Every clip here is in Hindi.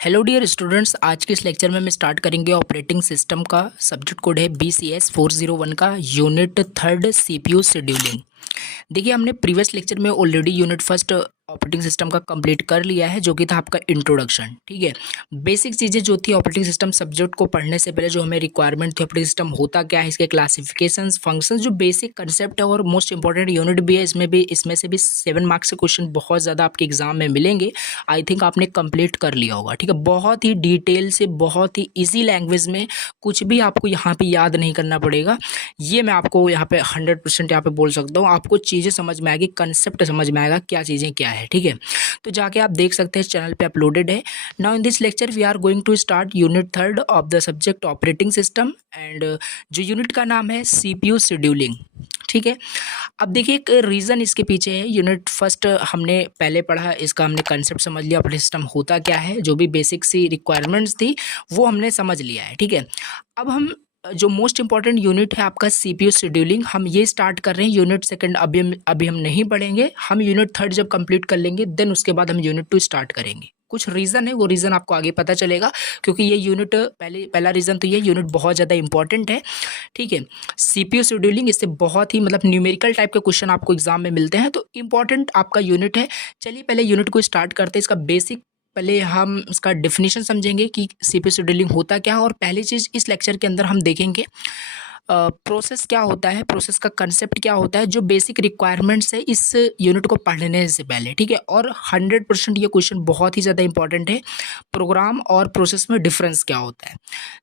हेलो डियर स्टूडेंट्स, आज के इस लेक्चर में हम स्टार्ट करेंगे ऑपरेटिंग सिस्टम का। सब्जेक्ट कोड है BCS 401 का, यूनिट थर्ड CPU शेड्यूलिंग। देखिए, हमने प्रीवियस लेक्चर में already unit first operating system का कंप्लीट कर लिया है, जो कि था आपका इंट्रोडक्शन। ठीक है, बेसिक चीज़ें जो थी ऑपरेटिंग सिस्टम सब्जेक्ट को पढ़ने से पहले जो हमें रिक्वायरमेंट थी, ऑपरेटिंग सिस्टम होता क्या है, इसके क्लासिफिकेशंस, फंक्शंस, जो बेसिक कंसेप्ट है और मोस्ट इंपॉर्टेंट यूनिट भी है। इसमें से भी 7 मार्क्स के क्वेश्चन बहुत ज़्यादा आपके एग्जाम में मिलेंगे। आई थिंक आपने कंप्लीट कर लिया होगा। ठीक है, बहुत ही डिटेल से, बहुत ही ईजी लैंग्वेज में, कुछ भी आपको यहाँ पे याद नहीं करना पड़ेगा। ये मैं आपको यहाँ पे 100% यहाँ पे बोल सकता हूँ। आपको चीज़ें समझ में आएगी, कंसेप्ट समझ में आएगा, क्या चीज़ें क्या है। ठीक है, तो जाके आप देख सकते हैं, चैनल पे अपलोडेड है। Now in this lecture we are going to start unit third of the subject operating system, and जो यूनिट का नाम है CPU शेड्यूलिंग। ठीक है, अब देखिए, एक रीज़न इसके पीछे है। यूनिट फर्स्ट हमने पहले पढ़ा, इसका हमने कंसेप्ट समझ लिया, ऑपरेटिंग सिस्टम होता क्या है, जो भी बेसिक सी रिक्वायरमेंट्स थी वो हमने समझ लिया है। ठीक है, अब हम जो मोस्ट इंपॉर्टेंट यूनिट है आपका CPU शेड्यूलिंग, हम ये स्टार्ट कर रहे हैं। यूनिट सेकंड अभी हम नहीं पढ़ेंगे। हम यूनिट थर्ड जब कंप्लीट कर लेंगे, देन उसके बाद हम यूनिट 2 स्टार्ट करेंगे। कुछ रीज़न है, वो रीज़न आपको आगे पता चलेगा, क्योंकि ये यूनिट पहला रीज़न तो ये यूनिट बहुत ज़्यादा इंपॉर्टेंट है। ठीक है, CPU शेड्यूलिंग, इससे बहुत ही मतलब न्यूमेरिकल टाइप के क्वेश्चन आपको एग्जाम में मिलते हैं, तो इंपॉर्टेंट आपका यूनिट है। चलिए पहले यूनिट को स्टार्ट करते हैं। इसका बेसिक पहले हम इसका डेफिनेशन समझेंगे कि CPU शेड्यूलिंग होता क्या है, और पहली चीज़ इस लेक्चर के अंदर हम देखेंगे प्रोसेस क्या होता है, प्रोसेस का कंसेप्ट क्या होता है, जो बेसिक रिक्वायरमेंट्स है इस यूनिट को पढ़ने से पहले। ठीक है, और 100% ये क्वेश्चन बहुत ही ज़्यादा इंपॉर्टेंट है। प्रोग्राम और प्रोसेस में डिफरेंस क्या होता है,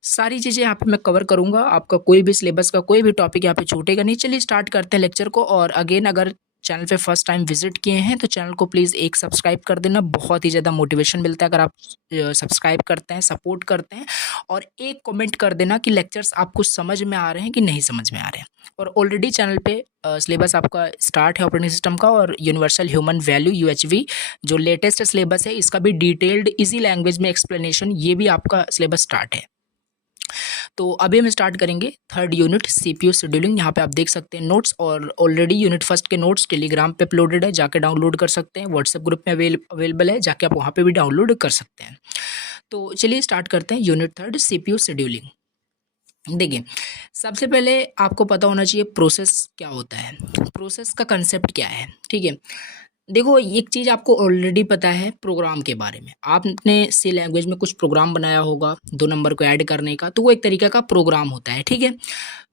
सारी चीज़ें यहाँ पे मैं कवर करूँगा। आपका कोई भी सिलेबस का कोई भी टॉपिक यहाँ पे छूटेगा नहीं। चलिए स्टार्ट करते हैं लेक्चर को। और अगेन, अगर चैनल पे फर्स्ट टाइम विजिट किए हैं तो चैनल को प्लीज़ एक सब्सक्राइब कर देना। बहुत ही ज़्यादा मोटिवेशन मिलता है अगर आप सब्सक्राइब करते हैं, सपोर्ट करते हैं। और एक कमेंट कर देना कि लेक्चर्स आपको समझ में आ रहे हैं कि नहीं समझ में आ रहे हैं। और ऑलरेडी चैनल पे सिलेबस आपका स्टार्ट है ऑपरेटिंग सिस्टम का, और यूनिवर्सल ह्यूमन वैल्यू UHV जो लेटेस्ट सिलेबस है, इसका भी डिटेल्ड इजी लैंग्वेज में एक्सप्लेनेशन, ये भी आपका सिलेबस स्टार्ट है। तो अभी हम स्टार्ट करेंगे थर्ड यूनिट CPU शेड्यूलिंग। यहाँ पे आप देख सकते हैं नोट्स, और ऑलरेडी यूनिट फर्स्ट के नोट्स टेलीग्राम पे अपलोडेड है, जाके डाउनलोड कर सकते हैं। व्हाट्सएप ग्रुप में अवेलेबल है, जाके आप वहाँ पे भी डाउनलोड कर सकते हैं। तो चलिए स्टार्ट करते हैं यूनिट थर्ड CPU शेड्यूलिंग। देखिए, सबसे पहले आपको पता होना चाहिए प्रोसेस क्या होता है, प्रोसेस का कंसेप्ट क्या है। ठीक है, देखो, एक चीज़ आपको ऑलरेडी पता है प्रोग्राम के बारे में। आपने सी लैंग्वेज में कुछ प्रोग्राम बनाया होगा 2 नंबर को ऐड करने का, तो वो एक तरीके का प्रोग्राम होता है। ठीक है,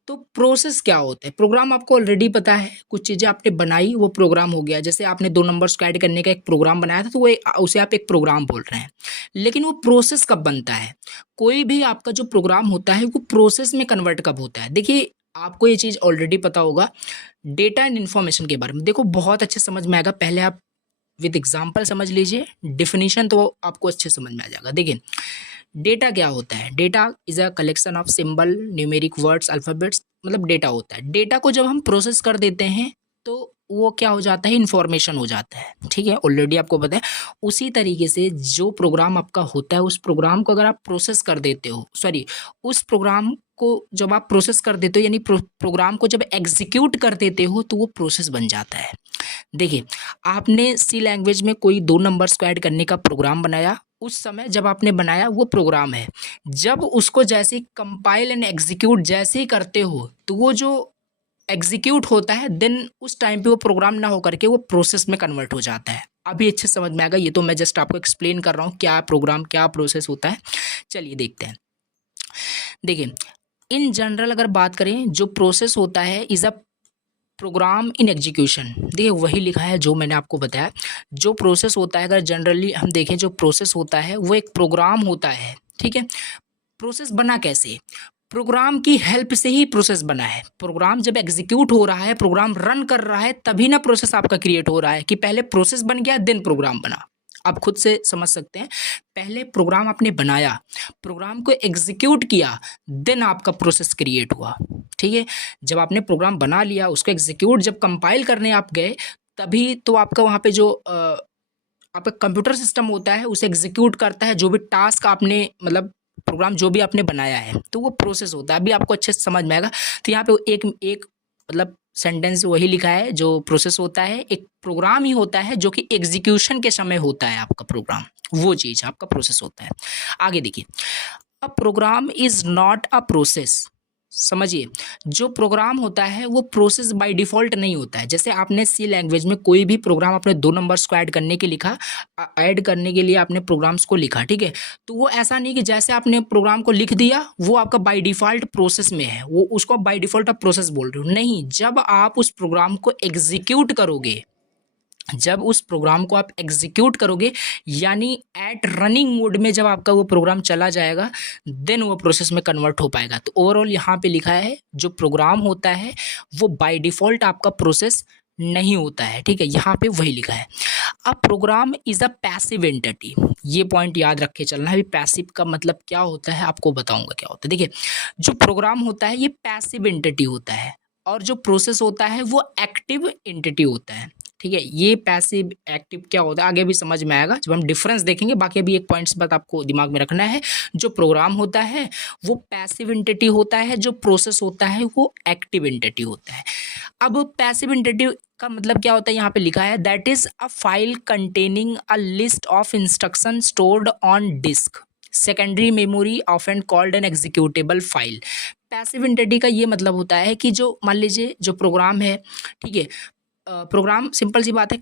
तो प्रोसेस क्या होता है, प्रोग्राम आपको ऑलरेडी पता है। कुछ चीज़ें आपने बनाई, वो प्रोग्राम हो गया। जैसे आपने 2 नंबर्स को ऐड करने का एक प्रोग्राम बनाया था, तो वो उसे आप एक प्रोग्राम बोल रहे हैं। लेकिन वो प्रोसेस कब बनता है, कोई भी आपका जो प्रोग्राम होता है वो प्रोसेस में कन्वर्ट कब होता है। देखिए, आपको ये चीज़ ऑलरेडी पता होगा डेटा एंड इन्फॉर्मेशन के बारे में। देखो, बहुत अच्छे समझ में आएगा। पहले आप विद एग्जाम्पल समझ लीजिए, डिफिनीशन तो आपको अच्छे समझ में आ जाएगा। देखिए, डेटा क्या होता है, data is a collection of symbol, numeric words, alphabets, मतलब डेटा होता है। डेटा को जब हम प्रोसेस कर देते हैं तो वो क्या हो जाता है, इन्फॉर्मेशन हो जाता है। ठीक है, ऑलरेडी आपको पता है। उसी तरीके से जो प्रोग्राम आपका होता है, उस प्रोग्राम को अगर आप प्रोसेस कर देते हो, सॉरी, उस प्रोग्राम को जब आप प्रोसेस कर देते हो, यानी प्रोग्राम को जब एग्जीक्यूट कर देते हो, तो वो प्रोसेस बन जाता है। देखिए, आपने सी लैंग्वेज में कोई 2 नंबर्स को ऐड करने का प्रोग्राम बनाया। उस समय जब आपने बनाया, वो प्रोग्राम है। जब उसको जैसे कंपाइल एंड एग्जीक्यूट जैसे ही करते हो, तो वो जो एग्जीक्यूट होता है, देन उस टाइम पे वो प्रोग्राम ना होकर के वो प्रोसेस में कन्वर्ट हो जाता है। अभी अच्छे समझ में आएगा। ये तो मैं जस्ट आपको एक्सप्लेन कर रहा हूँ क्या प्रोग्राम, क्या प्रोसेस होता है। चलिए देखते हैं। देखिए, इन जनरल अगर बात करें, जो प्रोसेस होता है is a program in execution. देखिए, वही लिखा है जो मैंने आपको बताया। जो प्रोसेस होता है, अगर जनरली हम देखें, जो प्रोसेस होता है वो एक प्रोग्राम होता है। ठीक है, प्रोसेस बना कैसे, प्रोग्राम की हेल्प से ही प्रोसेस बना है। प्रोग्राम जब एग्जीक्यूट हो रहा है, प्रोग्राम रन कर रहा है, तभी ना प्रोसेस आपका क्रिएट हो रहा है, कि पहले प्रोसेस बन गया देन प्रोग्राम बना। आप खुद से समझ सकते हैं, पहले प्रोग्राम आपने बनाया, प्रोग्राम को एग्जीक्यूट किया, देन आपका प्रोसेस क्रिएट हुआ। ठीक है, जब आपने प्रोग्राम बना लिया, उसको एग्जीक्यूट जब कंपाइल करने आप गए, तभी तो आपका वहाँ पे जो आपका कंप्यूटर सिस्टम होता है उसे एग्जीक्यूट करता है, जो भी टास्क आपने, मतलब प्रोग्राम जो भी आपने बनाया है, तो वो प्रोसेस होता है। अभी आपको अच्छे से समझ में आएगा। तो यहाँ पे एक मतलब सेंटेंस वही लिखा है जो प्रोसेस होता है, एक प्रोग्राम ही होता है जो कि एग्जीक्यूशन के समय होता है आपका प्रोग्राम, वो चीज़ आपका प्रोसेस होता है। आगे देखिए, a program is not a process. समझिए, जो प्रोग्राम होता है वो प्रोसेस बाय डिफ़ॉल्ट नहीं होता है। जैसे आपने सी लैंग्वेज में कोई भी प्रोग्राम अपने 2 नंबर्स को ऐड करने के लिखा, ऐड करने के लिए आपने प्रोग्राम्स को लिखा, ठीक है? तो वो ऐसा नहीं कि जैसे आपने प्रोग्राम को लिख दिया, वो आपका बाय डिफ़ॉल्ट प्रोसेस में है, वो उसको बाय डिफ़ॉल्ट आप प्रोसेस बोल रहे हो। नहीं, जब आप उस प्रोग्राम को एग्ज़ीक्यूट करोगे, जब उस प्रोग्राम को आप एग्जीक्यूट करोगे, यानी एट रनिंग मोड में जब आपका वो प्रोग्राम चला जाएगा, देन वो प्रोसेस में कन्वर्ट हो पाएगा। तो ओवरऑल यहाँ पे लिखा है जो प्रोग्राम होता है वो बाय डिफ़ॉल्ट आपका प्रोसेस नहीं होता है, ठीक है? यहाँ पे वही लिखा है। अब program is a passive entity, ये पॉइंट याद रख के चलना है। पैसिव का मतलब क्या होता है आपको बताऊंगा क्या होता है। देखिए, जो प्रोग्राम होता है ये पैसिव एंटिटी होता है, और जो प्रोसेस होता है वो एक्टिव एंटिटी होता है, ठीक है? ये पैसिव एक्टिव क्या होता है आगे भी समझ में आएगा जब हम डिफरेंस देखेंगे। बाकी अभी एक पॉइंट्स बात आपको दिमाग में रखना है, जो प्रोग्राम होता है वो पैसिव एंटिटी होता है, जो प्रोसेस होता है वो एक्टिव एंटिटी होता है। अब पैसिव एंटिटी का मतलब क्या होता है, यहाँ पे लिखा है that is a file containing a list of instruction stored on disk secondary memory of and called an executable file. Passive entity का ये मतलब होता है कि जो मान लीजिए जो प्रोग्राम है, ठीक है, प्रोग्राम सिंपल सी बात है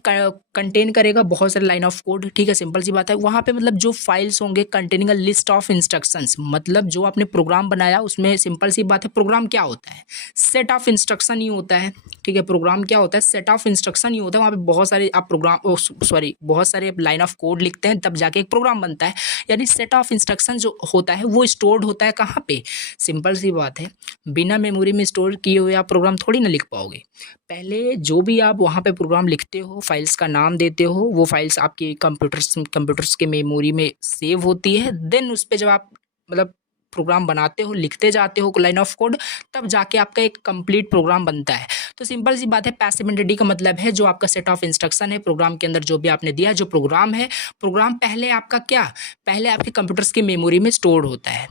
कंटेन करेगा बहुत सारे लाइन ऑफ कोड, ठीक है, सिंपल सी बात है। वहाँ पे मतलब जो फाइल्स होंगे containing a list of instructions, मतलब जो आपने प्रोग्राम बनाया उसमें सिंपल सी बात है प्रोग्राम क्या होता है, सेट ऑफ इंस्ट्रक्शन ही होता है, ठीक है? प्रोग्राम क्या होता है, सेट ऑफ इंस्ट्रक्शन ही होता है। वहाँ पे बहुत सारे आप प्रोग्राम सॉरी बहुत सारे लाइन ऑफ कोड लिखते हैं तब जाके एक प्रोग्राम बनता है, यानी सेट ऑफ इंस्ट्रक्शन जो होता है वो स्टोर्ड होता है कहाँ पे, सिंपल सी बात है, बिना मेमोरी में स्टोर किए हुए आप प्रोग्राम थोड़ी ना लिख पाओगे। पहले जो भी आप वहाँ पे प्रोग्राम लिखते हो, फाइल्स का नाम देते हो, वो फाइल्स आपकी कंप्यूटर्स के मेमोरी में सेव होती है। देन उस पे जब आप मतलब प्रोग्राम बनाते हो, लिखते जाते हो लाइन ऑफ कोड, तब जाके आपका एक कंप्लीट प्रोग्राम बनता है। तो सिंपल सी बात है, पैसिव एंटिटी का मतलब है जो आपका सेट ऑफ इंस्ट्रक्शन है प्रोग्राम के अंदर जो भी आपने दिया, जो प्रोग्राम है, प्रोग्राम पहले आपका क्या, पहले आपके कंप्यूटर्स की मेमोरी में स्टोर्ड होता है,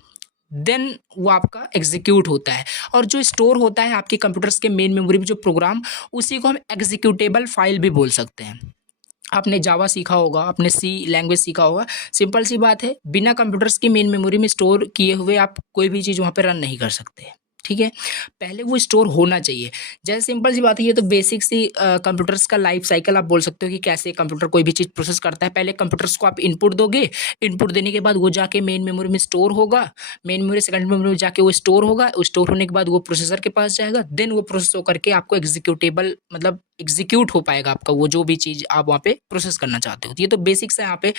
देन वो आपका एग्जीक्यूट होता है, और जो स्टोर होता है आपके कंप्यूटर्स के मेन मेमोरी में जो प्रोग्राम, उसी को हम एग्जीक्यूटेबल फाइल भी बोल सकते हैं। आपने जावा सीखा होगा, आपने सी लैंग्वेज सीखा होगा, सिंपल सी बात है बिना कंप्यूटर्स की मेन मेमोरी में स्टोर किए हुए आप कोई भी चीज़ वहाँ पे रन नहीं कर सकते, ठीक है? पहले वो स्टोर होना चाहिए। जैसे सिंपल सी बात है, ये तो बेसिक सी कंप्यूटर्स का लाइफ साइकिल आप बोल सकते हो कि कैसे कंप्यूटर कोई भी चीज़ प्रोसेस करता है। पहले कंप्यूटर्स को आप इनपुट दोगे, इनपुट देने के बाद वो जाके मेन मेमोरी में स्टोर होगा, मेन मेमोरी सेकंड मेमोरी में जाके वो स्टोर होगा, स्टोर होने के बाद वो प्रोसेसर के पास जाएगा, देन वो प्रोसेस होकर के आपको एग्जीक्यूटेबल मतलब एग्जीक्यूट हो पाएगा आपका वो जो भी चीज़ आप वहाँ पे प्रोसेस करना चाहते हो। तो ये तो बेसिक सा यहाँ पे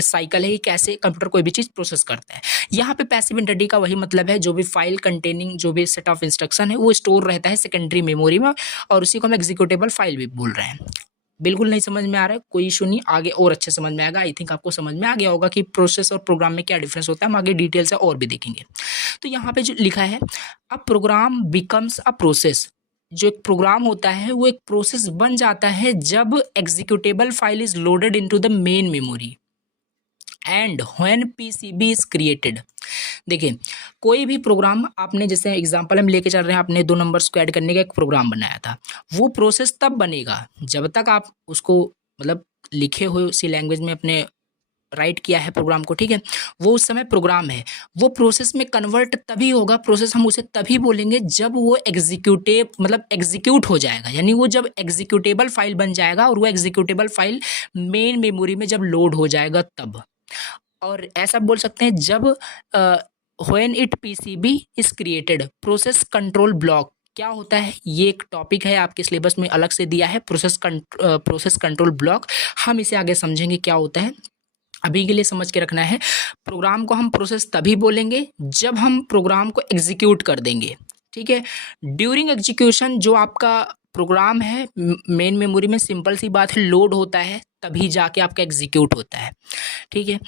साइकिल है कि कैसे कंप्यूटर कोई भी चीज़ प्रोसेस करता है। यहाँ पे पैसिव एंटिटी का वही मतलब है, जो भी फाइल कंटेनिंग जो भी सेट ऑफ इंस्ट्रक्शन है वो स्टोर रहता है सेकेंडरी मेमोरी में, और उसी को हम एग्जीक्यूटेबल फाइल भी बोल रहे हैं। बिल्कुल नहीं समझ में आ रहा है, कोई इशू नहीं, आगे और अच्छे समझ में आएगा। आई थिंक आपको समझ में आ गया होगा कि प्रोसेस और प्रोग्राम में क्या डिफरेंस होता है, हम आगे डिटेल से और भी देखेंगे। तो यहाँ पे जो लिखा है, अ प्रोग्राम बिकम्स अ प्रोसेस, जो एक प्रोग्राम होता है वो एक प्रोसेस बन जाता है जब executable file is loaded into the main memory and when PCB is created. देखिए, कोई भी प्रोग्राम आपने, जैसे एग्जांपल हम लेके चल रहे हैं, आपने 2 नंबर्स को ऐड करने का एक प्रोग्राम बनाया था, वो प्रोसेस तब बनेगा जब तक आप उसको मतलब लिखे हुए उसी लैंग्वेज में अपने राइट किया है प्रोग्राम को, ठीक है, वो उस समय प्रोग्राम है। वो प्रोसेस में कन्वर्ट तभी होगा, प्रोसेस हम उसे तभी बोलेंगे जब वो एग्जीक्यूटिव मतलब एग्जीक्यूट हो जाएगा, यानी वो जब एग्जीक्यूटेबल फाइल बन जाएगा, और वो एग्जीक्यूटेबल फाइल मेन मेमोरी में जब लोड हो जाएगा तब। और ऐसा बोल सकते हैं जब when it PCB is created process control block. क्या होता है, ये एक टॉपिक है आपके सिलेबस में अलग से दिया है, प्रोसेस कंट्रोल ब्लॉक। हम इसे आगे समझेंगे क्या होता है, अभी के लिए समझ के रखना है। प्रोग्राम को हम प्रोसेस तभी बोलेंगे जब हम प्रोग्राम को एग्जीक्यूट कर देंगे, ठीक है? ड्यूरिंग एग्जीक्यूशन जो आपका प्रोग्राम है मेन मेमोरी में, सिंपल सी बात है, लोड होता है, तभी जाके आपका एग्जीक्यूट होता है, ठीक है?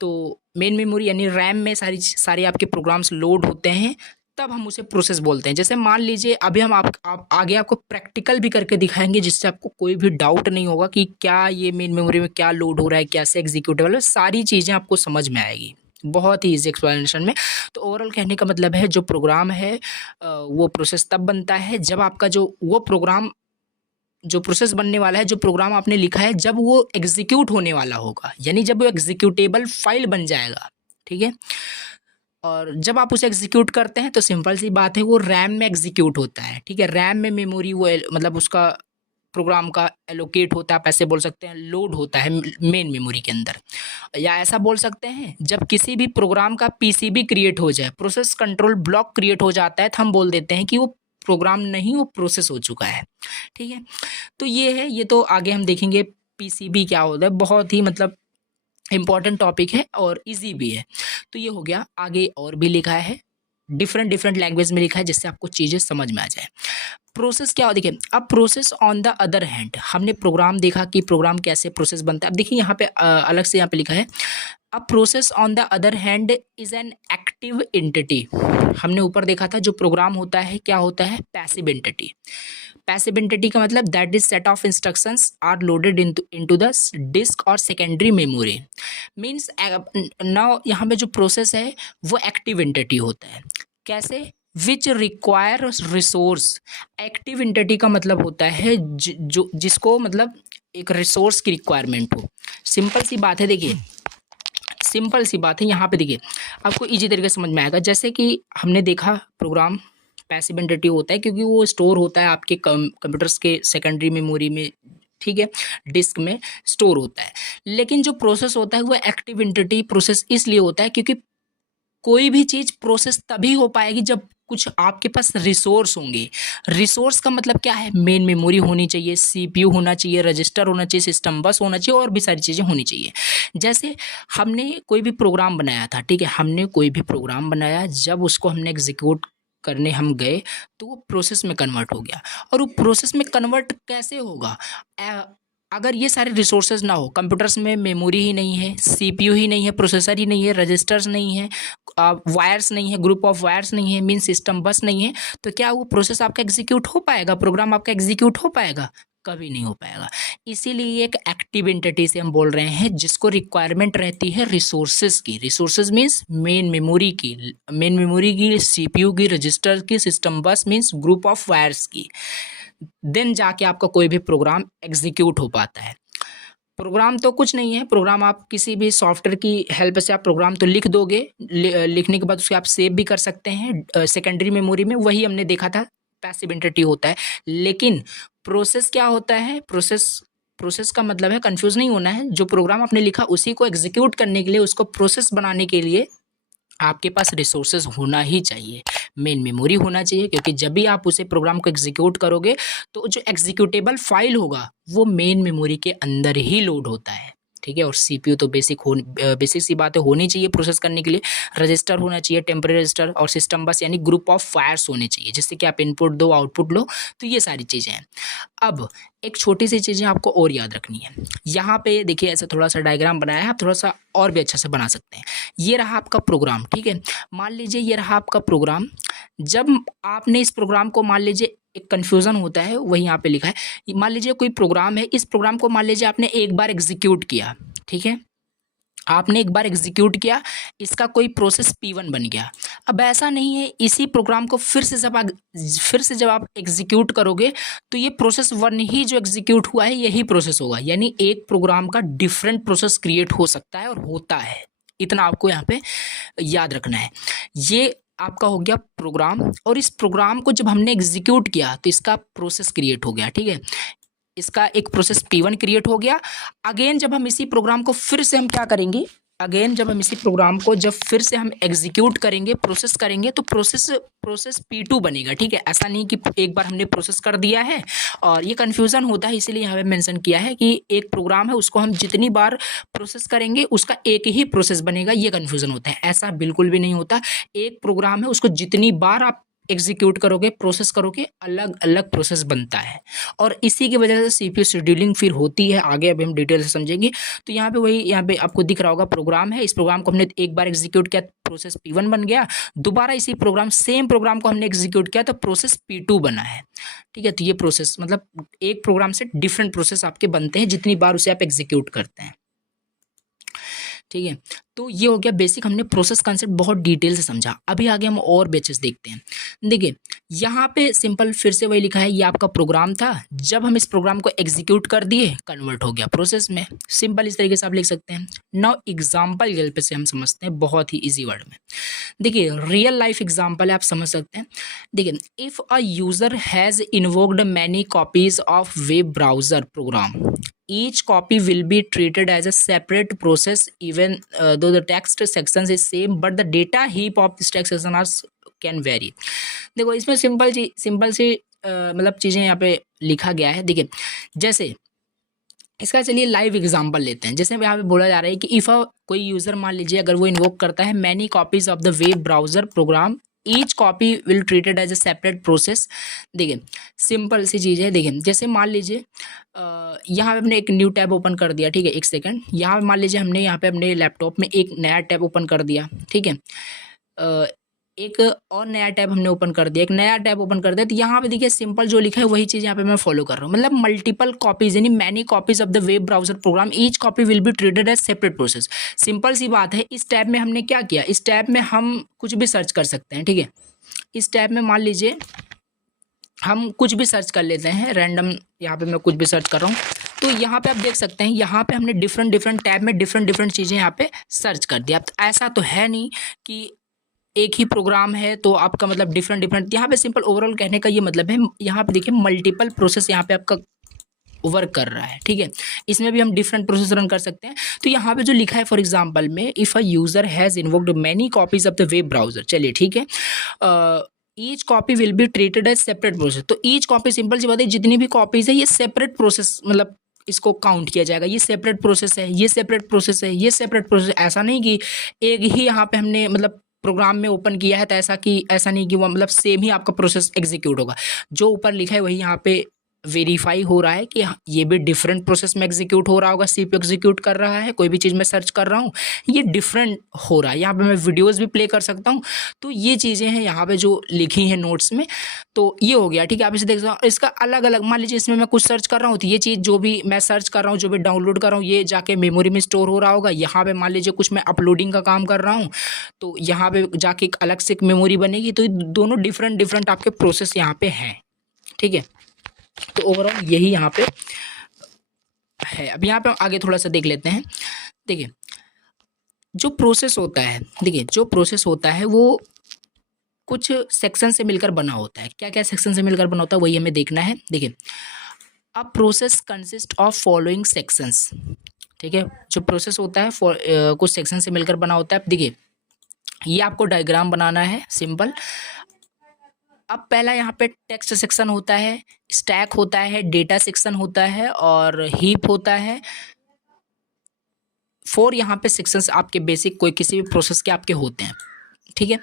तो मेन मेमोरी यानी रैम में सारे आपके प्रोग्राम्स लोड होते हैं, तब हम उसे प्रोसेस बोलते हैं। जैसे मान लीजिए अभी हम आप आगे आपको प्रैक्टिकल भी करके दिखाएंगे, जिससे आपको कोई भी डाउट नहीं होगा कि क्या ये मेन मेमोरी में क्या लोड हो रहा है, कैसे एग्जीक्यूटेबल है, सारी चीज़ें आपको समझ में आएगी। बहुत ही ईजी एक्सप्लेनेशन में। तो ओवरऑल कहने का मतलब है जो प्रोग्राम है वो प्रोसेस तब बनता है जब आपका वो प्रोग्राम जो प्रोसेस बनने वाला है, जो प्रोग्राम आपने लिखा है, जब वो एग्जीक्यूट होने वाला होगा, यानी जब वो एग्जीक्यूटेबल फाइल बन जाएगा। ठीक है, और जब आप उसे एग्जीक्यूट करते हैं तो सिंपल सी बात है वो रैम में एग्जीक्यूट होता है। ठीक है, रैम में मेमोरी वो मतलब उसका प्रोग्राम का एलोकेट होता है, आप ऐसे बोल सकते हैं, लोड होता है मेन मेमोरी के अंदर। या ऐसा बोल सकते हैं जब किसी भी प्रोग्राम का पीसीबी क्रिएट हो जाए, प्रोसेस कंट्रोल ब्लॉक क्रिएट हो जाता है, तो हम बोल देते हैं कि वो प्रोग्राम नहीं, वो प्रोसेस हो चुका है। ठीक है, तो ये है, ये तो आगे हम देखेंगे पीसीबी क्या होता है, बहुत ही मतलब इम्पॉर्टेंट टॉपिक है और इजी भी है। तो ये हो गया, आगे और भी लिखा है, डिफरेंट डिफरेंट लैंग्वेज में लिखा है जिससे आपको चीज़ें समझ में आ जाए। प्रोसेस क्या हो, देखिए अब process on the other hand, हमने प्रोग्राम देखा कि प्रोग्राम कैसे प्रोसेस बनता है। अब देखिए यहाँ पे अलग से यहाँ पे लिखा है, a process on the other hand is an active entity. हमने ऊपर देखा था जो प्रोग्राम होता है क्या होता है, पैसिव एंटिटी। पैसिव एंटिटी का मतलब that is set of instructions are loaded into the disk और सेकेंडरी मेमोरी। मीन्स नाउ यहाँ पे जो प्रोसेस है वो एक्टिव एंटिटी होता है। कैसे, which require resource. Active entity का मतलब होता है जो जिसको मतलब एक रिसोर्स की रिक्वायरमेंट हो। सिंपल सी बात है, देखिए सिंपल सी बात है, यहाँ पे देखिए आपको इजी तरीके से समझ में आएगा। जैसे कि हमने देखा प्रोग्राम पैसिव एंटिटी होता है क्योंकि वो स्टोर होता है आपके कंप्यूटर्स के सेकेंडरी मेमोरी में। ठीक है, डिस्क में स्टोर होता है। लेकिन जो प्रोसेस होता है वो एक्टिव एंटिटी प्रोसेस इसलिए होता है क्योंकि कोई भी चीज़ प्रोसेस तभी हो पाएगी जब कुछ आपके पास रिसोर्स होंगे। रिसोर्स का मतलब क्या है, मेन मेमोरी होनी चाहिए, सीपीयू होना चाहिए, रजिस्टर होना चाहिए, सिस्टम बस होना चाहिए और भी सारी चीज़ें होनी चाहिए। जैसे हमने कोई भी प्रोग्राम बनाया था, ठीक है, हमने कोई भी प्रोग्राम बनाया, जब उसको हमने एग्जीक्यूट करने हम गए तो वो प्रोसेस में कन्वर्ट हो गया। और वो प्रोसेस में कन्वर्ट कैसे होगा, अगर ये सारे रिसोर्सेज ना हो, कंप्यूटर्स में मेमोरी ही नहीं है, सीपीयू ही नहीं है, प्रोसेसर ही नहीं है, रजिस्टर्स नहीं है, वायर्स नहीं है, ग्रुप ऑफ वायर्स नहीं है, मीन सिस्टम बस नहीं है, तो क्या वो प्रोसेस आपका एग्जीक्यूट हो पाएगा, प्रोग्राम आपका एग्जीक्यूट हो पाएगा? कभी नहीं हो पाएगा। इसीलिए एक एक्टिव एंटिटी से हम बोल रहे हैं जिसको रिक्वायरमेंट रहती है रिसोर्सेज की। रिसोर्सेज मीन्स मेन मेमोरी की, सीपीयू की, रजिस्टर की, सिस्टम बस मीन्स ग्रुप ऑफ वायर्स की। देन जाके आपका कोई भी प्रोग्राम एग्जीक्यूट हो पाता है। प्रोग्राम तो कुछ नहीं है, प्रोग्राम आप किसी भी सॉफ्टवेयर की हेल्प से आप प्रोग्राम तो लिख दोगे, लिखने के बाद उसके आप सेव भी कर सकते हैं सेकेंडरी मेमोरी में, वही हमने देखा था पैसिव एंटिटी होता है। लेकिन प्रोसेस क्या होता है, प्रोसेस का मतलब है, कंफ्यूज नहीं होना है, जो प्रोग्राम आपने लिखा उसी को एग्जीक्यूट करने के लिए, उसको प्रोसेस बनाने के लिए आपके पास रिसोर्सेज होना ही चाहिए, मेन मेमोरी होना चाहिए, क्योंकि जब भी आप उसे प्रोग्राम को एग्जीक्यूट करोगे तो जो एग्जीक्यूटेबल फाइल होगा वो मेन मेमोरी के अंदर ही लोड होता है। ठीक है, और सीपीयू तो बेसिक सी बात है, होनी चाहिए प्रोसेस करने के लिए। रजिस्टर होना चाहिए, टेम्परेरी रजिस्टर, और सिस्टम बस यानी ग्रुप ऑफ वायर्स होने चाहिए जिससे कि आप इनपुट दो आउटपुट लो। तो ये सारी चीज़ें हैं। अब एक छोटी सी चीज़ें आपको और याद रखनी है। यहाँ पे देखिए ऐसा थोड़ा सा डायग्राम बनाया है, आप थोड़ा सा और भी अच्छा से बना सकते हैं। ये रहा आपका प्रोग्राम, ठीक है, मान लीजिए ये रहा आपका प्रोग्राम। जब आपने इस प्रोग्राम को, मान लीजिए एक कन्फ्यूज़न होता है वही यहाँ पे लिखा है, मान लीजिए कोई प्रोग्राम है, इस प्रोग्राम को मान लीजिए आपने एक बार एग्जीक्यूट किया, ठीक है, आपने एक बार एग्जीक्यूट किया, इसका कोई प्रोसेस P1 बन गया। अब ऐसा नहीं है, इसी प्रोग्राम को फिर से जब आप एग्जीक्यूट करोगे तो ये प्रोसेस 1 ही जो एग्जीक्यूट हुआ है यही प्रोसेस होगा, यानी एक प्रोग्राम का डिफरेंट प्रोसेस क्रिएट हो सकता है और होता है। इतना आपको यहाँ पे याद रखना है। ये आपका हो गया प्रोग्राम, और इस प्रोग्राम को जब हमने एग्जीक्यूट किया तो इसका प्रोसेस क्रिएट हो गया, ठीक है, इसका एक प्रोसेस P1 क्रिएट हो गया। अगेन जब हम इसी प्रोग्राम को फिर से हम क्या करेंगे, जब हम इसी प्रोग्राम को जब फिर से हम एग्जीक्यूट करेंगे, प्रोसेस करेंगे, तो प्रोसेस P2 बनेगा। ठीक है, ऐसा नहीं कि एक बार हमने प्रोसेस कर दिया है, और ये कन्फ्यूज़न होता है, इसीलिए यहाँ पे मेंशन किया है कि एक प्रोग्राम है उसको हम जितनी बार प्रोसेस करेंगे उसका एक ही प्रोसेस बनेगा, ये कन्फ्यूज़न होता है। ऐसा बिल्कुल भी नहीं होता। एक प्रोग्राम है उसको जितनी बार आप एग्जीक्यूट करोगे, प्रोसेस करोगे, अलग अलग प्रोसेस बनता है, और इसी की वजह से सीपीयू शेड्यूलिंग फिर होती है। आगे अभी हम डिटेल से समझेंगे। तो यहाँ पे वही, यहाँ पे आपको दिख रहा होगा प्रोग्राम है, इस प्रोग्राम को हमने एक बार एग्जीक्यूट किया, प्रोसेस P1 बन गया, दोबारा इसी सेम प्रोग्राम को हमने एग्जीक्यूट किया तो प्रोसेस P2 बना है। ठीक है, तो ये प्रोसेस मतलब एक प्रोग्राम से डिफरेंट प्रोसेस आपके बनते हैं जितनी बार उसे आप एग्जीक्यूट करते हैं। ठीक है, तो ये हो गया बेसिक, हमने प्रोसेस कंसेप्ट बहुत डिटेल से समझा। अभी आगे हम और बेचेस देखते हैं। देखिए यहाँ पे सिंपल फिर से वही लिखा है, ये आपका प्रोग्राम था, जब हम इस प्रोग्राम को एग्जीक्यूट कर दिए कन्वर्ट हो गया प्रोसेस में। सिंपल इस तरीके से आप लिख सकते हैं। नाउ एग्जाम्पल के पे से हम समझते हैं बहुत ही ईजी वर्ड में। देखिए रियल लाइफ एग्जाम्पल है, आप समझ सकते हैं। देखिए if a user has invoked many copies of web browser program, each copy will be treated as a separate process even though the text sections is same but the data heap of this text section are can vary। देखो इसमें सिंपल सी मतलब चीज़ें यहाँ पे लिखा गया है। देखिए जैसे इसका चलिए लाइव एग्जांपल लेते हैं। जैसे यहाँ पे बोला जा रहा है कि इफ़ कोई यूज़र मान लीजिए अगर वो इन्वोक करता है many copies of the web browser program, each copy will treated as a separate process. देखिए सिंपल सी चीज़ है। देखिए जैसे मान लीजिए यहाँ पे हमने एक न्यू टैब ओपन कर दिया, ठीक है, एक सेकंड। यहाँ पे मान लीजिए हमने यहाँ पे अपने लैपटॉप में एक नया टैब ओपन कर दिया, ठीक है, एक और नया टैब हमने ओपन कर दिया, एक नया टैब ओपन कर दिया। तो यहाँ पे देखिए सिंपल जो लिखा है वही चीज़ यहाँ पे मैं फॉलो कर रहा हूँ। मतलब मल्टीपल कॉपीज यानी many copies of the web browser program, each copy will be treated as separate process. Simple सी बात है। इस टैब में हमने क्या किया, इस टैब में हम कुछ भी सर्च कर सकते हैं, ठीक है। इस टैब में मान लीजिए हम कुछ भी सर्च कर लेते हैं रैंडम, यहाँ पे मैं कुछ भी सर्च कर रहा हूँ। तो यहाँ पे आप देख सकते हैं यहाँ पे हमने डिफरेंट टैब में डिफरेंट चीज़ें यहाँ पे सर्च कर दिया। तो ऐसा तो है नहीं कि एक ही प्रोग्राम है तो आपका मतलब डिफरेंट यहाँ पे सिंपल ओवरऑल कहने का ये मतलब है। यहाँ पे देखिए मल्टीपल प्रोसेस यहाँ पे आपका वर्क कर रहा है, ठीक है। इसमें भी हम डिफरेंट प्रोसेस रन कर सकते हैं। तो यहाँ पे जो लिखा है फॉर एग्जांपल में if a user has invoked many copies of the web browser, चलिए ठीक है, each copy will be treated as separate process. तो ईच कॉपी सिंपल सी बात है, जितनी भी कॉपीज है ये सेपरेट प्रोसेस मतलब इसको काउंट किया जाएगा। ये सेपरेट प्रोसेस है, ये सेपरेट प्रोसेस है, ये सेपरेट प्रोसेस। ऐसा नहीं कि एक ही यहाँ पे हमने मतलब प्रोग्राम में ओपन किया है तो ऐसा नहीं कि वो मतलब सेम ही आपका प्रोसेस एग्जीक्यूट होगा। जो ऊपर लिखा है वही यहाँ पे वेरीफाई हो रहा है कि ये भी डिफरेंट प्रोसेस में एग्जीक्यूट हो रहा होगा। सीपीयू एग्जीक्यूट कर रहा है, कोई भी चीज़ मैं सर्च कर रहा हूँ ये डिफरेंट हो रहा है। यहाँ पे मैं वीडियोस भी प्ले कर सकता हूँ। तो ये चीज़ें हैं यहाँ पे जो लिखी हैं नोट्स में। तो ये हो गया, ठीक है। आप इसे देख सकते हो। इसका अलग अलग मान लीजिए इसमें मैं कुछ सर्च कर रहा हूँ तो ये चीज़ जो भी मैं सर्च कर रहा हूँ, जो भी डाउनलोड कर रहा हूँ, ये जाके मेमोरी में स्टोर हो रहा होगा। यहाँ पर मान लीजिए कुछ मैं अपलोडिंग का काम कर रहा हूँ तो यहाँ पर जाके एक अलग से एक मेमोरी बनेगी। तो दोनों डिफरेंट आपके प्रोसेस यहाँ पे हैं, ठीक है। तो ओवरऑल यही यहाँ पे है। अब यहाँ पे आगे थोड़ा सा देख लेते हैं। देखिए जो प्रोसेस होता है, देखिए जो प्रोसेस होता है वो कुछ सेक्शन से मिलकर बना होता है। क्या क्या सेक्शन से मिलकर बना होता है वही हमें देखना है। देखिए अब process consist of following sections, ठीक है। जो प्रोसेस होता है कुछ सेक्शन से मिलकर बना होता है। देखिए ये आपको डायग्राम बनाना है सिंपल। अब पहला यहाँ पे टेक्स्ट सेक्शन होता है, स्टैक होता है, डेटा सेक्शन होता है और हीप होता है। 4 यहाँ पे सेक्शंस आपके बेसिक कोई किसी भी प्रोसेस के आपके होते हैं, ठीक है।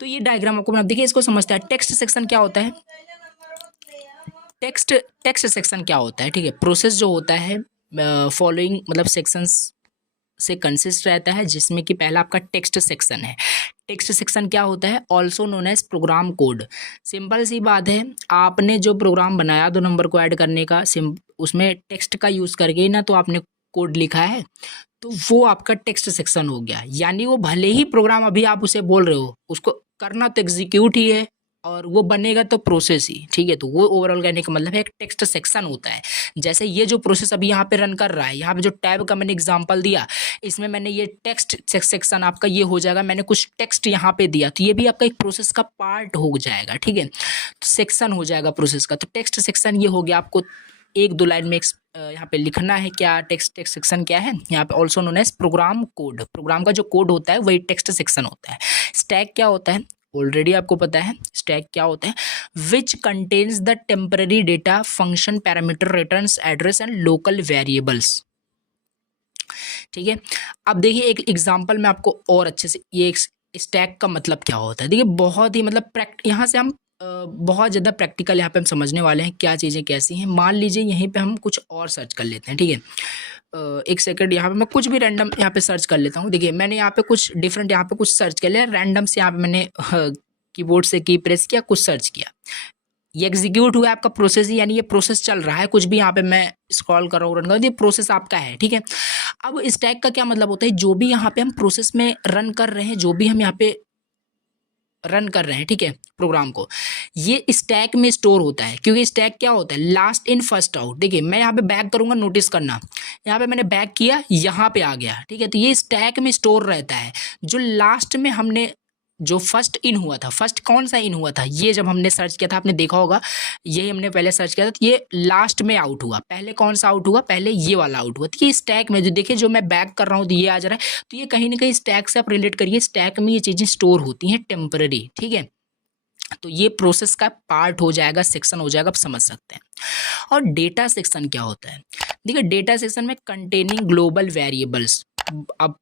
तो ये डायग्राम आपको बना, देखिए इसको समझते हैं। टेक्स्ट सेक्शन क्या होता है, टेक्स्ट सेक्शन क्या होता है, ठीक है। प्रोसेस जो होता है फॉलोइंग मतलब सेक्शंस से कंसिस्ट रहता है, जिसमें कि पहला आपका टेक्स्ट सेक्शन है। टेक्स्ट सेक्शन क्या होता है, also known as program code. Simple सी बात है, आपने जो प्रोग्राम बनाया 2 नंबर को ऐड करने का, उसमें टेक्स्ट का यूज़ करके ही ना तो आपने कोड लिखा है, तो वो आपका टेक्स्ट सेक्शन हो गया। यानी वो भले ही प्रोग्राम अभी आप उसे बोल रहे हो, उसको करना तो एग्जीक्यूट ही है और वो बनेगा तो प्रोसेस ही, ठीक है। तो वो ओवरऑल कहने का मतलब है एक टेक्स्ट सेक्शन होता है। जैसे ये जो प्रोसेस अभी यहाँ पे रन कर रहा है, यहाँ पे जो टैब का मैंने एग्जांपल दिया, इसमें मैंने ये टेक्स्ट सेक्शन आपका ये हो जाएगा। मैंने कुछ टेक्स्ट यहाँ पे दिया तो ये भी आपका एक प्रोसेस का पार्ट हो जाएगा, ठीक है। तो सेक्शन हो जाएगा प्रोसेस का। तो टेक्स्ट सेक्शन ये हो गया। आपको 1-2 लाइन में यहाँ पे लिखना है क्या टेक्स्ट सेक्शन क्या है। यहाँ पे also known as program code. Program का जो कोड होता है वही टेक्स्ट सेक्शन होता है। स्टैक क्या होता है, ऑलरेडी आपको पता है स्टैक क्या होता है, which contains the temporary data function parameter returns address and local variables, ठीक है। अब देखिए एक एग्जांपल में आपको और अच्छे से ये स्टैक का मतलब क्या होता है। देखिए बहुत ही मतलब यहाँ से हम बहुत ज़्यादा प्रैक्टिकल यहाँ पे हम समझने वाले हैं क्या चीज़ें कैसी हैं। मान लीजिए यहीं पे हम कुछ और सर्च कर लेते हैं, ठीक है। एक सेकंड, यहाँ पे मैं कुछ भी रैंडम यहाँ पे सर्च कर लेता हूँ। देखिए मैंने यहाँ पे कुछ डिफरेंट यहाँ पे कुछ सर्च कर लिया रैंडम से। यहाँ पे मैंने कीबोर्ड से की प्रेस किया, कुछ सर्च किया, ये एग्जीक्यूट हुआ आपका प्रोसेस ही, यानी ये प्रोसेस चल रहा है। कुछ भी यहाँ पे मैं स्क्रॉल कर रहा हूँ, रन कर, ये प्रोसेस आपका है, ठीक है। अब स्टैक का क्या मतलब होता है, जो भी यहाँ पे हम प्रोसेस में रन कर रहे हैं, जो भी हम यहाँ पे रन कर रहे हैं, ठीक है, प्रोग्राम को, ये स्टैक में स्टोर होता है। क्योंकि स्टैक क्या होता है, लास्ट इन फर्स्ट आउट। देखिए मैं यहाँ पे बैक करूँगा, नोटिस करना, यहाँ पे मैंने बैक किया, यहाँ पे आ गया, ठीक है, तो ये स्टैक में स्टोर रहता है। जो लास्ट में हमने जो फर्स्ट इन हुआ था, फर्स्ट कौन सा इन हुआ था, ये जब हमने सर्च किया था, आपने देखा होगा, यही हमने पहले सर्च किया था, तो ये लास्ट में आउट हुआ। पहले कौन सा आउट हुआ, पहले ये वाला आउट हुआ। तो ये स्टैक में जो देखिए, जो मैं बैक कर रहा हूँ तो ये आ जा रहा है, तो ये कहीं ना कहीं स्टैक से आप रिलेट करिए। स्टैक में ये चीज़ें स्टोर होती हैं टेम्पररी, ठीक है, तो ये प्रोसेस का पार्ट हो जाएगा, सेक्शन हो जाएगा, आप समझ सकते हैं। और डेटा सेक्शन क्या होता है, देखिए डेटा सेक्शन में कंटेनिंग ग्लोबल वेरिएबल्स। अब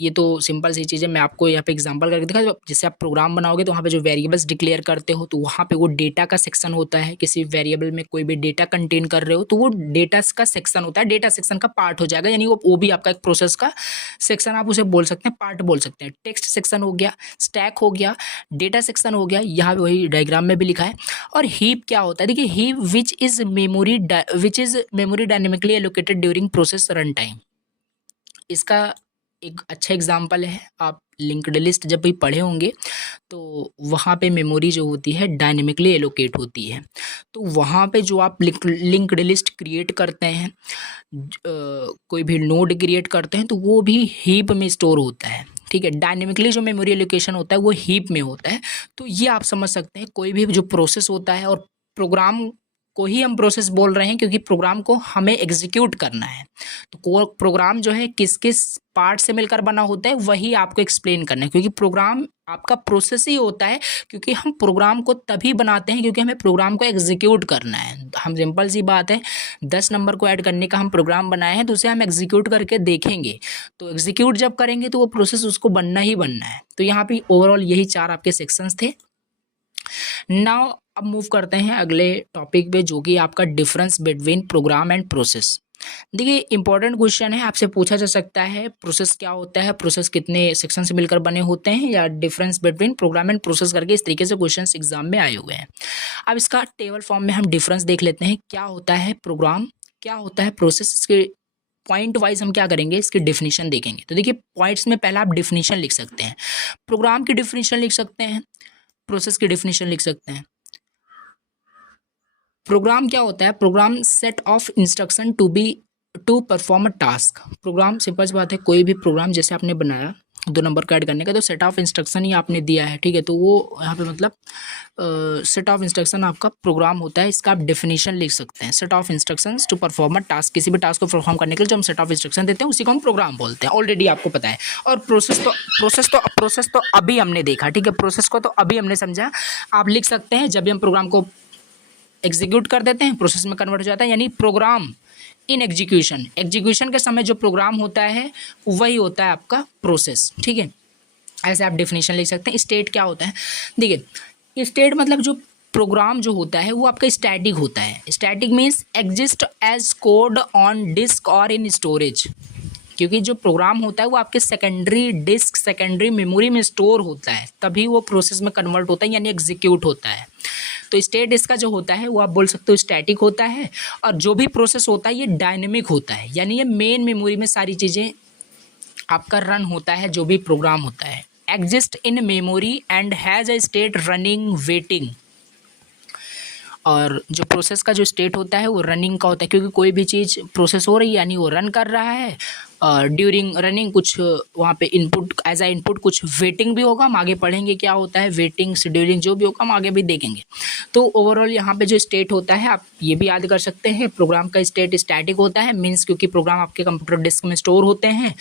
ये तो सिंपल सी चीज़ है, मैं आपको यहाँ पे एग्जांपल करके दिखा। जैसे आप प्रोग्राम बनाओगे तो वहाँ पे जो वेरिएबल्स डिक्लेयर करते हो, तो वहाँ पे वो डेटा का सेक्शन होता है। किसी वेरिएबल में कोई भी डेटा कंटेन कर रहे हो तो वो डेटा का सेक्शन होता है, डेटा सेक्शन का पार्ट हो जाएगा, यानी वो भी आपका एक प्रोसेस का सेक्शन आप उसे बोल सकते हैं, पार्ट बोल सकते हैं। टेक्स्ट सेक्शन हो गया, स्टैक हो गया, डेटा सेक्शन हो गया, यहाँ वही डायग्राम में भी लिखा है। और हीप क्या होता है, देखिए heap which is memory dynamically allocated during process run time. इसका एक अच्छा एग्जाम्पल है, आप लिंक्ड लिस्ट जब भी पढ़े होंगे तो वहाँ पे मेमोरी जो होती है डायनेमिकली एलोकेट होती है। तो वहाँ पे जो आप लिंक्ड लिस्ट क्रिएट करते हैं, कोई भी नोड क्रिएट करते हैं, तो वो भी हीप में स्टोर होता है, ठीक है। डायनेमिकली जो मेमोरी एलोकेशन होता है वो हीप में होता है। तो ये आप समझ सकते हैं, कोई भी जो प्रोसेस होता है, और प्रोग्राम को ही हम प्रोसेस बोल रहे हैं क्योंकि प्रोग्राम को हमें एग्जीक्यूट करना है। तो प्रोग्राम जो है किस किस पार्ट से मिलकर बना होता है वही आपको एक्सप्लेन करना है, क्योंकि प्रोग्राम आपका प्रोसेस ही होता है। क्योंकि हम प्रोग्राम को तभी बनाते हैं क्योंकि हमें प्रोग्राम को एग्जीक्यूट करना है। हम सिंपल सी बात है, 10 नंबर को ऐड करने का हम प्रोग्राम बनाए हैं, तो उसे हम एग्जीक्यूट करके देखेंगे। तो एग्जीक्यूट जब करेंगे तो वो प्रोसेस उसको बनना ही बनना है। तो यहाँ पे ओवरऑल यही 4 आपके सेक्शंस थे। नाउ अब मूव करते हैं अगले टॉपिक पे, जो कि आपका difference between program and process. देखिए इंपॉर्टेंट क्वेश्चन है, आपसे पूछा जा सकता है प्रोसेस क्या होता है, प्रोसेस कितने सेक्शन से मिलकर बने होते हैं, या difference between program and process करके इस तरीके से क्वेश्चंस एग्जाम में आए हुए हैं। अब इसका टेबल फॉर्म में हम डिफरेंस देख लेते हैं, क्या होता है प्रोग्राम, क्या होता है प्रोसेस। इसके पॉइंट वाइज हम क्या करेंगे, इसकी डेफिनेशन देखेंगे। तो देखिए पॉइंट्स में पहला आप डेफिनेशन लिख सकते हैं, प्रोग्राम की डेफिनेशन लिख सकते हैं, प्रोसेस की डेफिनेशन लिख सकते हैं। प्रोग्राम क्या होता है, program set of instruction to perform a task. Program simple सी बात है, कोई भी प्रोग्राम जैसे आपने बनाया 2 नंबर का ऐड करने का, तो सेट ऑफ इंस्ट्रक्शन ही आपने दिया है, ठीक है, तो वो यहाँ पे मतलब सेट ऑफ इंस्ट्रक्शन आपका प्रोग्राम होता है। इसका आप डेफिनेशन लिख सकते हैं, set of instructions to perform a task. किसी भी टास्क को परफॉर्म करने के लिए जो हम सेट ऑफ इंस्ट्रक्शन देते हैं उसी को हम प्रोग्राम बोलते हैं, ऑलरेडी आपको पता है। और प्रोसेस तो अभी हमने देखा, ठीक है, प्रोसेस को तो अभी हमने समझा। आप लिख सकते हैं, जब भी हम प्रोग्राम को एग्जीक्यूट कर देते हैं प्रोसेस में कन्वर्ट हो जाता है, यानी प्रोग्राम इन एग्जीक्यूशन के समय जो प्रोग्राम होता है वही होता है आपका प्रोसेस, ठीक है। ऐसे आप डेफिनेशन लिख सकते हैं। स्टेट क्या होता है, देखिए स्टेट मतलब जो प्रोग्राम जो होता है वो आपका स्टैटिक होता है। Static means exist as code on disk और इन स्टोरेज। क्योंकि जो प्रोग्राम होता है वो आपके सेकेंडरी डिस्क, सेकेंडरी मेमोरी में स्टोर होता है, तभी वो प्रोसेस में कन्वर्ट होता है, यानी एग्जीक्यूट होता है। तो स्टेट इसका जो होता है वो आप बोल सकते हो स्टैटिक होता है। और जो भी प्रोसेस होता है ये डायनेमिक होता है, यानी ये मेन मेमोरी में सारी चीज़ें आपका रन होता है। जो भी प्रोग्राम होता है exist in memory and has a state running waiting. और जो प्रोसेस का जो स्टेट होता है वो रनिंग का होता है, क्योंकि कोई भी चीज़ प्रोसेस हो रही है यानी वो रन कर रहा है। और ड्यूरिंग रनिंग कुछ वहाँ पे इनपुट, एज आ इनपुट कुछ वेटिंग भी होगा। हम आगे पढ़ेंगे क्या होता है वेटिंग, शेड्यूलिंग, जो भी होगा हम आगे भी देखेंगे। तो ओवरऑल यहाँ पे जो स्टेट होता है आप ये भी याद कर सकते हैं, प्रोग्राम का स्टेट स्टैटिक होता है, मीन्स क्योंकि प्रोग्राम आपके कंप्यूटर डिस्क में स्टोर होते हैं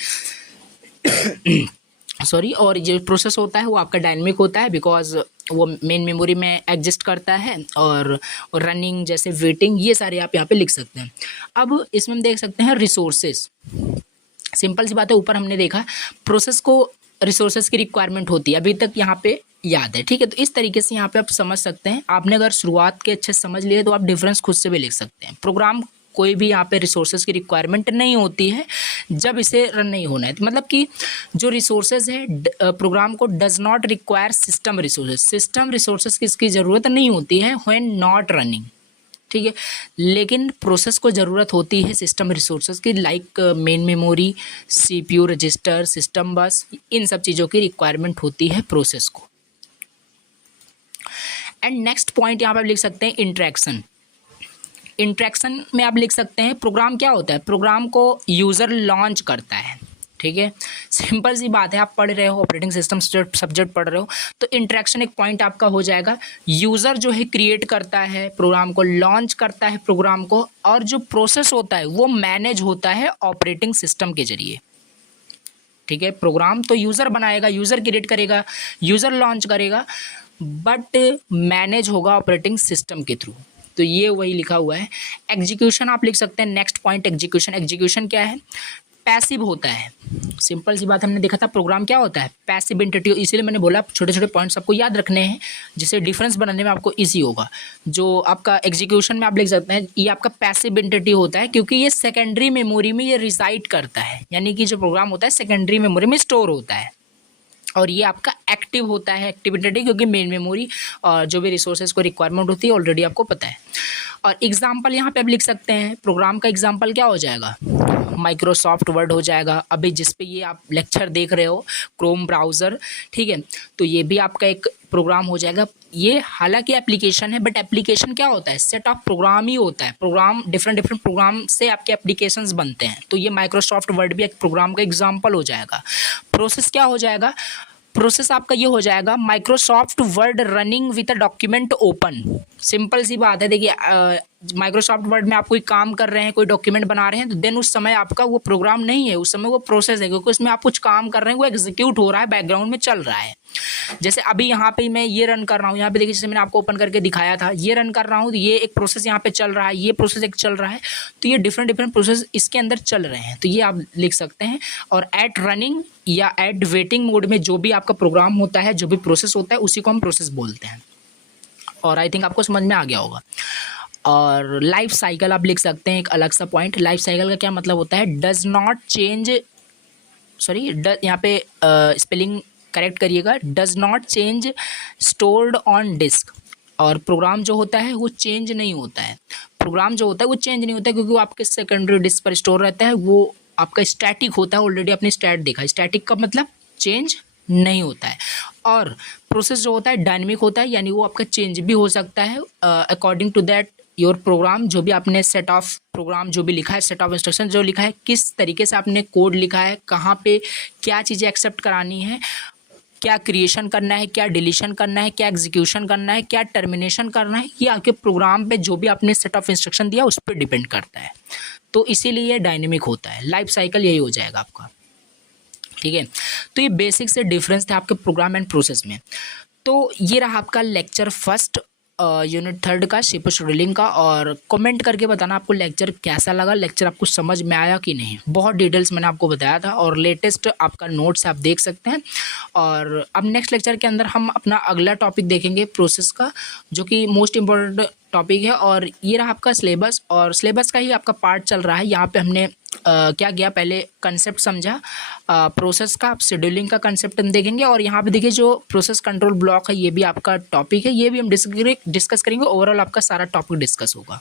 सॉरी। और जो प्रोसेस होता है वो आपका डायनेमिक होता है, बिकॉज वो मेन मेमोरी में एग्जिस्ट करता है। और रनिंग जैसे वेटिंग ये सारे आप यहाँ पे लिख सकते हैं। अब इसमें हम देख सकते हैं रिसोर्सेज। सिंपल सी बात है, ऊपर हमने देखा प्रोसेस को रिसोर्सेज की रिक्वायरमेंट होती है, अभी तक यहाँ पे याद है, ठीक है। तो इस तरीके से यहाँ पे आप समझ सकते हैं। आपने अगर शुरुआत के अच्छे समझ लिए तो आप डिफरेंस खुद से भी लिख सकते हैं। प्रोग्राम कोई भी यहाँ पे रिसोर्सेज की रिक्वायरमेंट नहीं होती है जब इसे रन नहीं होना है। तो मतलब कि जो रिसोर्सेज है प्रोग्राम को does not require system resources. System resources की इसकी ज़रूरत नहीं होती है व्हेन नॉट रनिंग, ठीक है। लेकिन प्रोसेस को ज़रूरत होती है सिस्टम रिसोर्सेज की, like main memory, CPU register, system बस, इन सब चीज़ों की रिक्वायरमेंट होती है प्रोसेस को। एंड नेक्स्ट पॉइंट यहाँ पर आप लिख सकते हैं इंटरेक्शन। इंटरेक्शन में आप लिख सकते हैं प्रोग्राम क्या होता है, प्रोग्राम को यूज़र लॉन्च करता है, ठीक है। सिंपल सी बात है, आप पढ़ रहे हो ऑपरेटिंग सिस्टम सब्जेक्ट पढ़ रहे हो तो इंटरेक्शन एक पॉइंट आपका हो जाएगा। यूज़र जो है क्रिएट करता है प्रोग्राम को, लॉन्च करता है प्रोग्राम को, और जो प्रोसेस होता है वो मैनेज होता है ऑपरेटिंग सिस्टम के जरिए, ठीक है। प्रोग्राम तो यूज़र बनाएगा, यूज़र क्रिएट करेगा, यूज़र लॉन्च करेगा, बट मैनेज होगा ऑपरेटिंग सिस्टम के थ्रू। तो ये वही लिखा हुआ है। एग्जीक्यूशन आप लिख सकते हैं, नेक्स्ट पॉइंट एग्जीक्यूशन। एग्जीक्यूशन क्या है, पैसिव होता है। सिंपल सी बात, हमने देखा था प्रोग्राम क्या होता है, पैसिव इंटिटी। इसीलिए मैंने बोला छोटे छोटे पॉइंट्स आपको याद रखने हैं जिससे डिफरेंस बनाने में आपको इजी होगा। जो आपका एग्जीक्यूशन में आप लिख सकते हैं ये आपका पैसिव इंटिटी होता है, क्योंकि ये सेकेंडरी मेमोरी में ये रिसाइड करता है, यानी कि जो प्रोग्राम होता है सेकेंडरी मेमोरी में स्टोर होता है। और ये आपका एक्टिव होता है, एक्टिव इंटिटी, क्योंकि मेन मेमोरी और जो भी रिसोर्सेज को रिक्वायरमेंट होती है ऑलरेडी आपको पता है। और एग्जाम्पल यहाँ पे आप लिख सकते हैं, प्रोग्राम का एग्जाम्पल क्या हो जाएगा, माइक्रोसॉफ्ट वर्ड हो जाएगा। अभी जिस पे ये आप लेक्चर देख रहे हो क्रोम ब्राउज़र, ठीक है, तो ये भी आपका एक प्रोग्राम हो जाएगा। ये हालांकि एप्लीकेशन है, बट एप्लीकेशन क्या होता है, सेट ऑफ प्रोग्राम ही होता है। प्रोग्राम डिफरेंट डिफरेंट प्रोग्राम से आपके एप्लीकेशंस बनते हैं, तो ये माइक्रोसॉफ्ट वर्ड भी एक प्रोग्राम का एग्जाम्पल हो जाएगा। प्रोसेस क्या हो जाएगा, प्रोसेस आपका ये हो जाएगा Microsoft Word running with a document open. Simple सी बात है, देखिए माइक्रोसॉफ्ट वर्ड में आप कोई काम कर रहे हैं, कोई डॉक्यूमेंट बना रहे हैं, तो देन उस समय आपका वो प्रोग्राम नहीं है, उस समय वो प्रोसेस है, क्योंकि उसमें आप कुछ काम कर रहे हैं, वो एग्जीक्यूट हो रहा है, बैकग्राउंड में चल रहा है। जैसे अभी यहाँ पे मैं ये रन कर रहा हूँ, यहाँ पे देखिए जैसे मैंने आपको ओपन करके दिखाया था, ये रन कर रहा हूँ, तो ये एक प्रोसेस यहाँ पे चल रहा है, ये प्रोसेस एक चल रहा है, तो ये डिफरेंट डिफरेंट प्रोसेस इसके अंदर चल रहे हैं, तो ये आप लिख सकते हैं। और एट रनिंग या एट वेटिंग मोड में जो भी आपका प्रोग्राम होता है, जो भी प्रोसेस होता है, उसी को हम प्रोसेस बोलते हैं। और आई थिंक आपको समझ में आ गया होगा। और लाइफ साइकिल आप लिख सकते हैं, एक अलग सा पॉइंट। लाइफ साइकिल का क्या मतलब होता है, डज नॉट चेंज, सॉरी यहाँ पे स्पेलिंग करेक्ट करिएगा, does not change stored on disk. और प्रोग्राम जो होता है वो चेंज नहीं होता है, प्रोग्राम जो होता है वो चेंज नहीं होता है, क्योंकि वो आपके सेकेंडरी डिस्क पर स्टोर रहता है, वो आपका स्टैटिक होता है। ऑलरेडी आपने स्टैट देखा, स्टैटिक का मतलब चेंज नहीं होता है। और प्रोसेस जो होता है डायनेमिक होता है, यानी वो आपका चेंज भी हो सकता है according to that your program, जो भी आपने सेट ऑफ प्रोग्राम जो भी लिखा है, सेट ऑफ इंस्ट्रक्शन जो लिखा है, किस तरीके से आपने कोड लिखा है, कहाँ पे क्या चीज़ें एक्सेप्ट करानी है, क्या क्रिएशन करना है, क्या डिलीशन करना है, क्या एग्जीक्यूशन करना है, क्या टर्मिनेशन करना है, ये आपके प्रोग्राम पे जो भी आपने सेट ऑफ इंस्ट्रक्शन दिया उस पर डिपेंड करता है। तो इसीलिए ये डायनेमिक होता है। लाइफ साइकिल यही हो जाएगा आपका, ठीक है। तो ये बेसिक से डिफरेंस था आपके प्रोग्राम एंड प्रोसेस में। तो ये रहा आपका लेक्चर फर्स्ट यूनिट थर्ड का सीपीयू शेड्यूलिंग का। और कमेंट करके बताना आपको लेक्चर कैसा लगा, लेक्चर आपको समझ में आया कि नहीं। बहुत डिटेल्स मैंने आपको बताया था और लेटेस्ट आपका नोट्स आप देख सकते हैं। और अब नेक्स्ट लेक्चर के अंदर हम अपना अगला टॉपिक देखेंगे प्रोसेस का, जो कि मोस्ट इम्पोर्टेंट टॉपिक है। और ये रहा आपका सिलेबस, और सिलेबस का ही आपका पार्ट चल रहा है। यहाँ पे हमने क्या किया, पहले कंसेप्ट समझा प्रोसेस का, आप शेड्यूलिंग का कंसेप्ट हम देखेंगे। और यहाँ पे देखिए जो प्रोसेस कंट्रोल ब्लॉक है, ये भी आपका टॉपिक है, ये भी हम डिस्कस करेंगे। ओवरऑल आपका सारा टॉपिक डिस्कस होगा।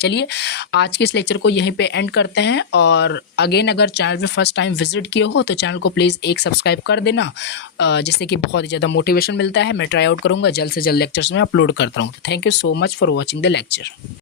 चलिए आज के इस लेक्चर को यहीं पे एंड करते हैं। और अगेन अगर चैनल पे फर्स्ट टाइम विजिट किए हो तो चैनल को प्लीज़ एक सब्सक्राइब कर देना, जिससे कि बहुत ही ज़्यादा मोटिवेशन मिलता है। मैं ट्राई आउट करूँगा, जल्द से जल्द लेक्चर्स में अपलोड करता हूँ। Thank you so much for watching the lecture.